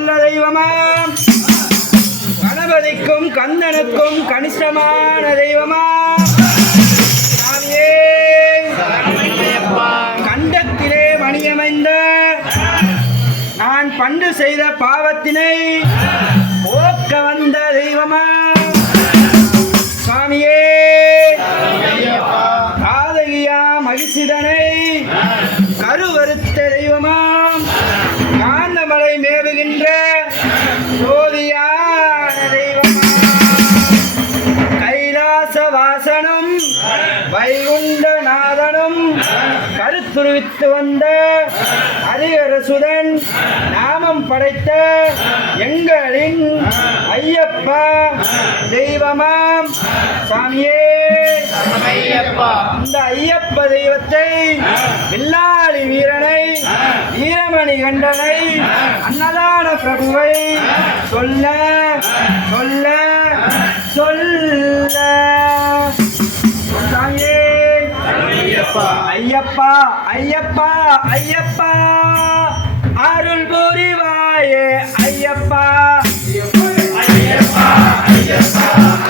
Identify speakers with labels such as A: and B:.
A: வல்ல தெய்வமா? கணபதிக்கும் கந்தனுக்கும் கனிஷ்டமான தெய்வமா? கண்டத்திலே மணியமைந்த நான் பண்டு செய்த பாவத்தினை போக்க வந்த தெய்வமா? சுவாமியே காதகியா மகிழ்ச்சிதனை கருவறுத்த ஜோதியான தெய்வமா? கைலாச வாசனும் வைகுண்டநாதனும் கருத்துருவித்து வந்த ஹரிஹரசுதன் நாமம் படைத்த எங்களின் ஐயப்பா தெய்வமாம். சாமியே இந்த ஐயப்ப தெய்வத்தை வில்லாளி வீரனை கண்டனை அன்னதான பிரபுவை சொல்ல சொல்ல சொல்ல. சாமியே. ஐயப்பா ஐயப்பா ஐயப்பா. அருள் புரிவாயே ஐயப்பா. ஐயப்பா ஐயப்பா.